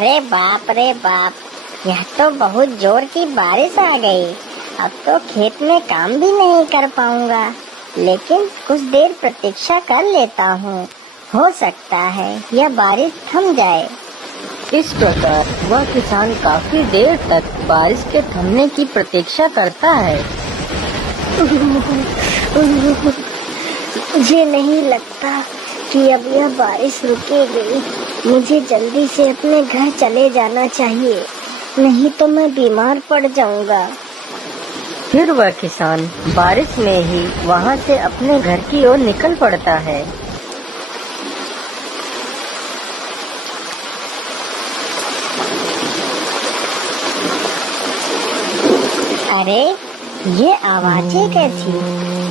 अरे बाप रे बाप, यह तो बहुत जोर की बारिश आ गई। अब तो खेत में काम भी नहीं कर पाऊंगा, लेकिन कुछ देर प्रतीक्षा कर लेता हूँ। हो सकता है यह बारिश थम जाए। इस प्रकार वह किसान काफी देर तक बारिश के थमने की प्रतीक्षा करता है। मुझे नहीं लगता कि अब यह बारिश रुकेगी। मुझे जल्दी से अपने घर चले जाना चाहिए, नहीं तो मैं बीमार पड़ जाऊंगा। फिर वह किसान बारिश में ही वहाँ से अपने घर की ओर निकल पड़ता है। अरे ये आवाजें कैसी?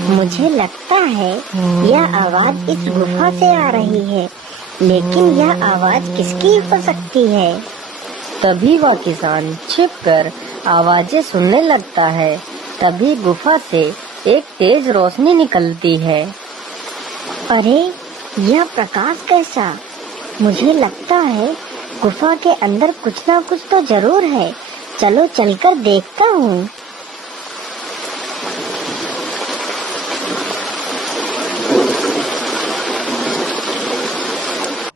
मुझे लगता है यह आवाज इस गुफा से आ रही है, लेकिन यह आवाज किसकी हो सकती है? तभी वह किसान छिपकर आवाजें सुनने लगता है। तभी गुफा से एक तेज रोशनी निकलती है। अरे यह प्रकाश कैसा? मुझे लगता है गुफा के अंदर कुछ ना कुछ तो जरूर है। चलो चलकर देखता हूँ।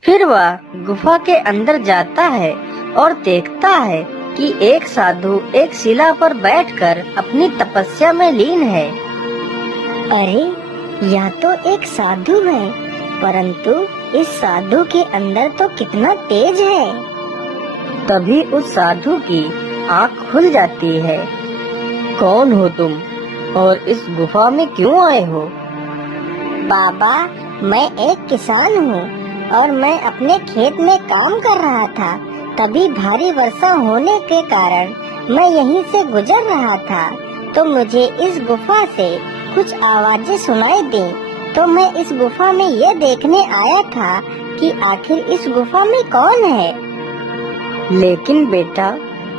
फिर वह गुफा के अंदर जाता है और देखता है कि एक साधु एक शिला पर बैठकर अपनी तपस्या में लीन है। अरे यह तो एक साधु है, परंतु इस साधु के अंदर तो कितना तेज है। तभी उस साधु की आँख खुल जाती है। कौन हो तुम और इस गुफा में क्यों आए हो? बाबा, मैं एक किसान हूँ और मैं अपने खेत में काम कर रहा था। तभी भारी वर्षा होने के कारण मैं यहीं से गुजर रहा था, तो मुझे इस गुफा से कुछ आवाजें सुनाई दी। तो मैं इस गुफा में यह देखने आया था कि आखिर इस गुफा में कौन है। लेकिन बेटा,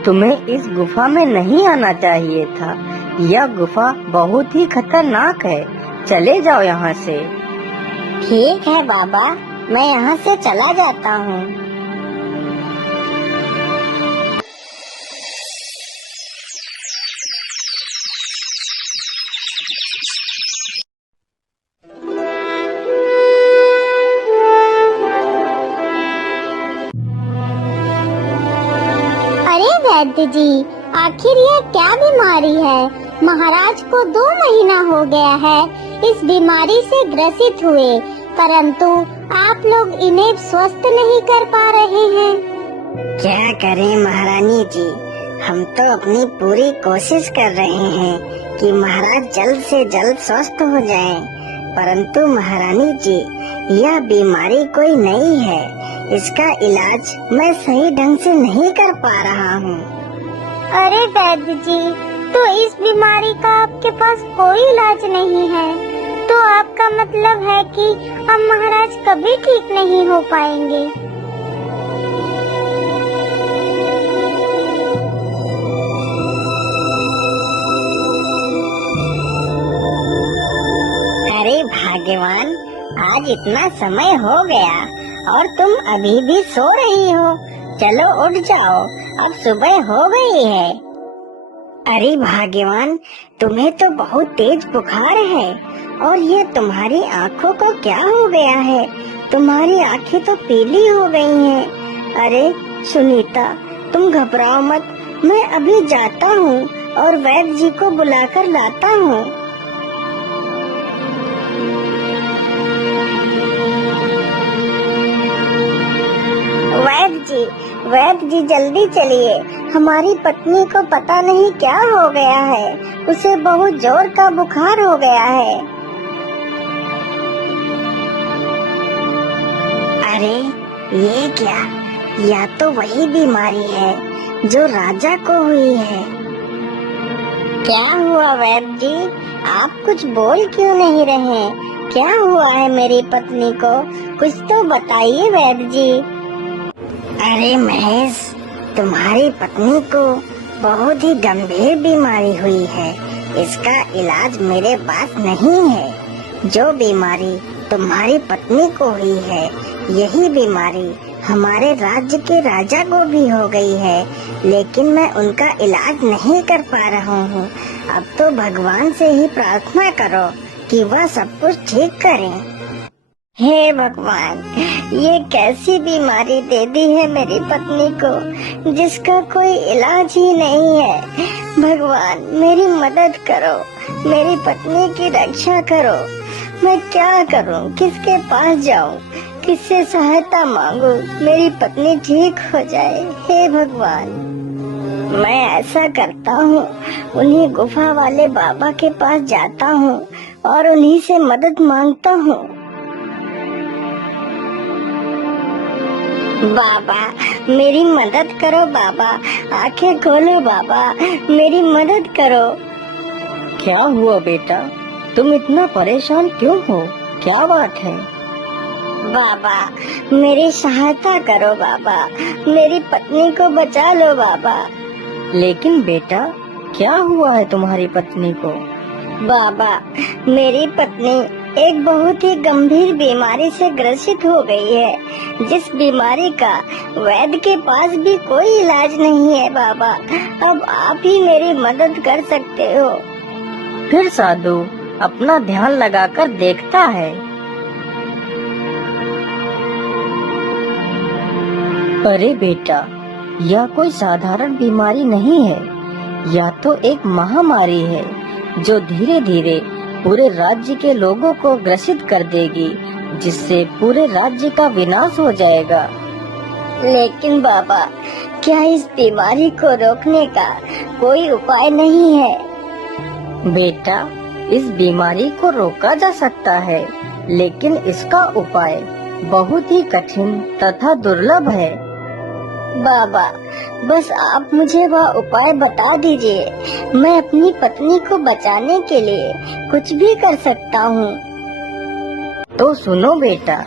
तुम्हें इस गुफा में नहीं आना चाहिए था। यह गुफा बहुत ही खतरनाक है। चले जाओ यहाँ से। ठीक है बाबा, मैं यहाँ से चला जाता हूँ। अरे वैद्य जी, आखिर यह क्या बीमारी है? महाराज को 2 महीना हो गया है इस बीमारी से ग्रसित हुए, परंतु आप लोग इन्हें स्वस्थ नहीं कर पा रहे हैं। क्या करें महारानी जी, हम तो अपनी पूरी कोशिश कर रहे हैं कि महाराज जल्द से जल्द स्वस्थ हो जाएं, परंतु महारानी जी यह बीमारी कोई नई है। इसका इलाज मैं सही ढंग से नहीं कर पा रहा हूँ। अरे वैद्य जी, तो इस बीमारी का आपके पास कोई इलाज नहीं है, तो आपका मतलब है कि अब महाराज कभी ठीक नहीं हो पाएंगे। अरे भाग्यवान, आज इतना समय हो गया और तुम अभी भी सो रही हो। चलो उठ जाओ, अब सुबह हो गई है। अरे भाग्यवान, तुम्हें तो बहुत तेज बुखार है और ये तुम्हारी आँखों को क्या हो गया है? तुम्हारी आँखें तो पीली हो गई हैं। अरे सुनीता, तुम घबराओ मत, मैं अभी जाता हूँ और वैद्य जी को बुलाकर लाता हूँ। वैद्य जी जल्दी चलिए, हमारी पत्नी को पता नहीं क्या हो गया है, उसे बहुत जोर का बुखार हो गया है। अरे ये क्या? या तो वही बीमारी है जो राजा को हुई है। क्या हुआ वैद्य जी? आप कुछ बोल क्यों नहीं रहे? क्या हुआ है मेरी पत्नी को? कुछ तो बताइए वैद्य जी। अरे महेश, तुम्हारी पत्नी को बहुत ही गंभीर बीमारी हुई है। इसका इलाज मेरे पास नहीं है। जो बीमारी तुम्हारी पत्नी को हुई है, यही बीमारी हमारे राज्य के राजा को भी हो गई है, लेकिन मैं उनका इलाज नहीं कर पा रहा हूँ। अब तो भगवान से ही प्रार्थना करो कि वह सब कुछ ठीक करें। हे भगवान, ये कैसी बीमारी दे दी है मेरी पत्नी को, जिसका कोई इलाज ही नहीं है। भगवान मेरी मदद करो, मेरी पत्नी की रक्षा करो। मैं क्या करूं, किसके पास जाऊं, किससे सहायता मांगूं, मेरी पत्नी ठीक हो जाए। हे भगवान, मैं ऐसा करता हूँ, उन्हीं गुफा वाले बाबा के पास जाता हूँ और उन्हीं से मदद मांगता हूँ। बाबा मेरी मदद करो, बाबा आंखें खोलो, बाबा मेरी मदद करो। क्या हुआ बेटा, तुम इतना परेशान क्यों हो, क्या बात है? बाबा मेरी सहायता करो, बाबा मेरी पत्नी को बचा लो बाबा। लेकिन बेटा क्या हुआ है तुम्हारी पत्नी को? बाबा मेरी पत्नी एक बहुत ही गंभीर बीमारी से ग्रसित हो गई है, जिस बीमारी का वैद्य के पास भी कोई इलाज नहीं है। बाबा अब आप ही मेरी मदद कर सकते हो। फिर साधु अपना ध्यान लगाकर देखता है। अरे बेटा, यह कोई साधारण बीमारी नहीं है, यह तो एक महामारी है जो धीरे धीरे पूरे राज्य के लोगों को ग्रसित कर देगी, जिससे पूरे राज्य का विनाश हो जाएगा। लेकिन बाबा क्या इस बीमारी को रोकने का कोई उपाय नहीं है? बेटा इस बीमारी को रोका जा सकता है, लेकिन इसका उपाय बहुत ही कठिन तथा दुर्लभ है। बाबा बस आप मुझे वह उपाय बता दीजिए, मैं अपनी पत्नी को बचाने के लिए कुछ भी कर सकता हूँ। तो सुनो बेटा,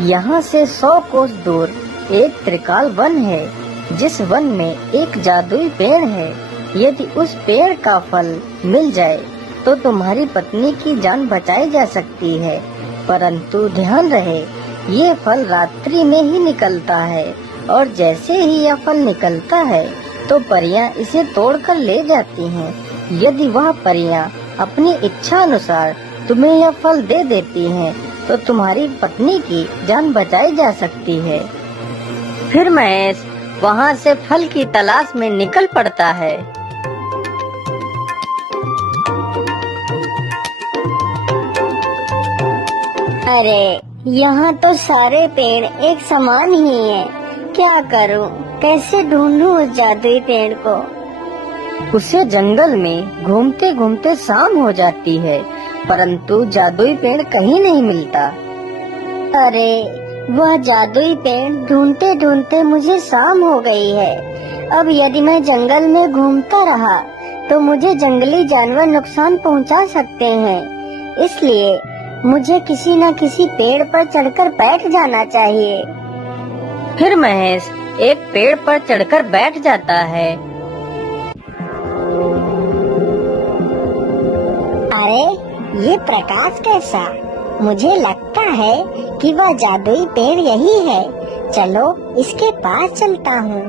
यहाँ से 100 कोस दूर एक त्रिकाल वन है, जिस वन में एक जादुई पेड़ है। यदि उस पेड़ का फल मिल जाए तो तुम्हारी पत्नी की जान बचाई जा सकती है, परंतु ध्यान रहे ये फल रात्रि में ही निकलता है, और जैसे ही यह फल निकलता है तो परियां इसे तोड़कर ले जाती हैं। यदि वह परियां अपनी इच्छा अनुसार तुम्हें यह फल दे देती हैं, तो तुम्हारी पत्नी की जान बचाई जा सकती है। फिर महेश वहाँ से फल की तलाश में निकल पड़ता है। अरे यहाँ तो सारे पेड़ एक समान ही हैं। क्या करूं, कैसे ढूंढूं उस जादुई पेड़ को? उसे जंगल में घूमते घूमते शाम हो जाती है, परंतु जादुई पेड़ कहीं नहीं मिलता। अरे वह जादुई पेड़ ढूंढते ढूंढते मुझे शाम हो गई है। अब यदि मैं जंगल में घूमता रहा तो मुझे जंगली जानवर नुकसान पहुंचा सकते हैं, इसलिए मुझे किसी न किसी पेड़ पर चढ़कर बैठ जाना चाहिए। फिर महेश एक पेड़ पर चढ़कर बैठ जाता है। अरे ये प्रकाश कैसा? मुझे लगता है कि वह जादुई पेड़ यही है। चलो इसके पास चलता हूँ।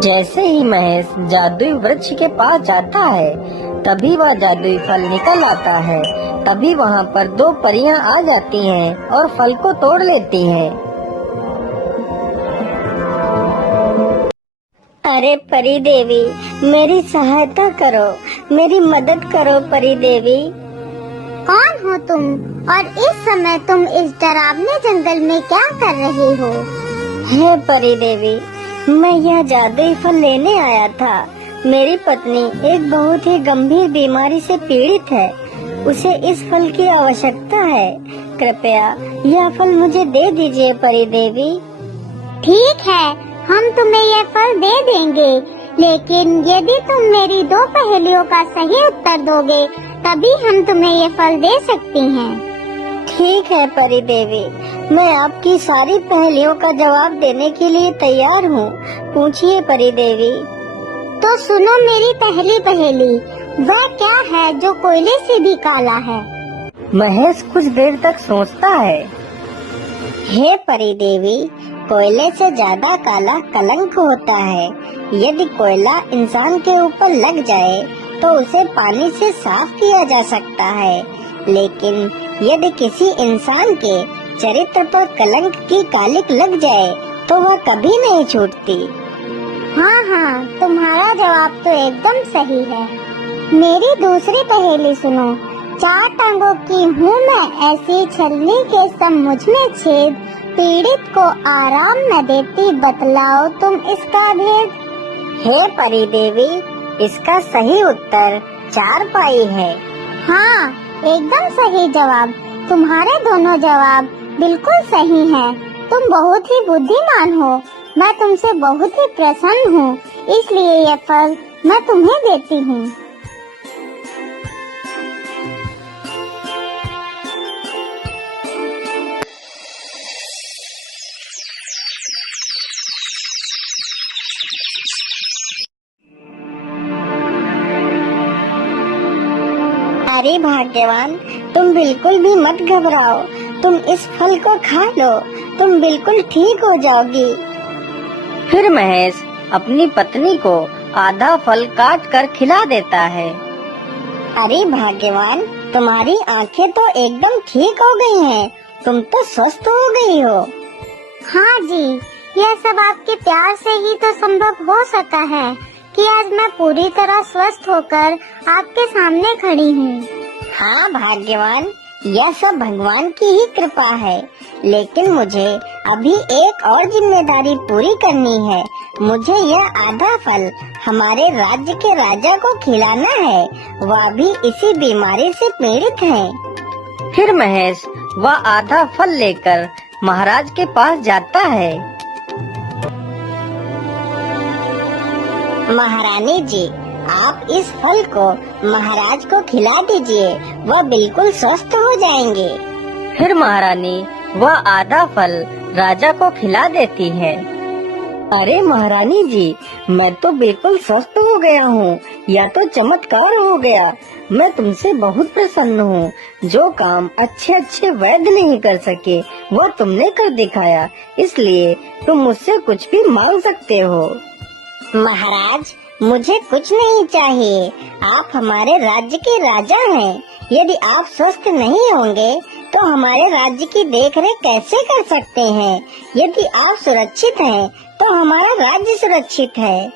जैसे ही महेश जादुई वृक्ष के पास जाता है, तभी वह जादुई फल निकल आता है। तभी वहाँ पर 2 परियां आ जाती हैं और फल को तोड़ लेती हैं। अरे परी देवी, मेरी सहायता करो, मेरी मदद करो परी देवी। कौन हो तुम और इस समय तुम इस डरावने जंगल में क्या कर रही हो? हे परी देवी, मैं यह जादुई फल लेने आया था। मेरी पत्नी एक बहुत ही गंभीर बीमारी से पीड़ित है, उसे इस फल की आवश्यकता है। कृपया यह फल मुझे दे दीजिए परी देवी। ठीक है, हम तुम्हें यह फल दे देंगे, लेकिन यदि तुम मेरी 2 पहेलियों का सही उत्तर दोगे, तभी हम तुम्हें ये फल दे सकती हैं। ठीक है परी देवी, मैं आपकी सारी पहेलियों का जवाब देने के लिए तैयार हूँ। पूछिए परी देवी। तो सुनो मेरी पहली पहेली, वह क्या है जो कोयले से भी काला है? महेश कुछ देर तक सोचता है। हे परी देवी, कोयले से ज्यादा काला कलंक होता है। यदि कोयला इंसान के ऊपर लग जाए तो उसे पानी से साफ किया जा सकता है, लेकिन यदि किसी इंसान के चरित्र पर कलंक की कालिक लग जाए तो वह कभी नहीं छूटती। हाँ हाँ, तुम्हारा जवाब तो एकदम सही है। मेरी दूसरी पहेली सुनो। 4 टांगों की हूँ मैं ऐसी, छलनी के सम मुझ में छेद, पीड़ित को आराम न देती, बतलाओ तुम इसका भेद। हे परी देवी, इसका सही उत्तर 4 पाई है। हाँ, एकदम सही जवाब। तुम्हारे दोनों जवाब बिल्कुल सही हैं। तुम बहुत ही बुद्धिमान हो। मैं तुमसे बहुत ही प्रसन्न हूँ, इसलिए यह फल मैं तुम्हें देती हूँ। अरे भाग्यवान, तुम बिल्कुल भी मत घबराओ। तुम इस फल को खा लो, तुम बिल्कुल ठीक हो जाओगी। फिर महेश अपनी पत्नी को आधा फल काट कर खिला देता है। अरे भाग्यवान, तुम्हारी आंखें तो एकदम ठीक हो गई हैं। तुम तो स्वस्थ हो गई हो। हाँ जी, यह सब आपके प्यार से ही तो संभव हो सका है कि आज मैं पूरी तरह स्वस्थ होकर आपके सामने खड़ी हूँ। हाँ भाग्यवान, यह सब भगवान की ही कृपा है। लेकिन मुझे अभी एक और जिम्मेदारी पूरी करनी है। मुझे यह आधा फल हमारे राज्य के राजा को खिलाना है। वह भी इसी बीमारी से पीड़ित है। फिर महेश वह आधा फल लेकर महाराज के पास जाता है। महारानी जी, आप इस फल को महाराज को खिला दीजिए, वह बिल्कुल स्वस्थ हो जाएंगे। फिर महारानी वह आधा फल राजा को खिला देती है। अरे महारानी जी, मैं तो बिल्कुल स्वस्थ हो गया हूँ। यह तो चमत्कार हो गया। मैं तुमसे बहुत प्रसन्न हूँ। जो काम अच्छे अच्छे वैद्य नहीं कर सके वह तुमने कर दिखाया, इसलिए तुम मुझसे कुछ भी मांग सकते हो। महाराज, मुझे कुछ नहीं चाहिए। आप हमारे राज्य के राजा हैं। यदि आप स्वस्थ नहीं होंगे तो हमारे राज्य की देखरेख कैसे कर सकते हैं? यदि आप सुरक्षित हैं तो हमारा राज्य सुरक्षित है।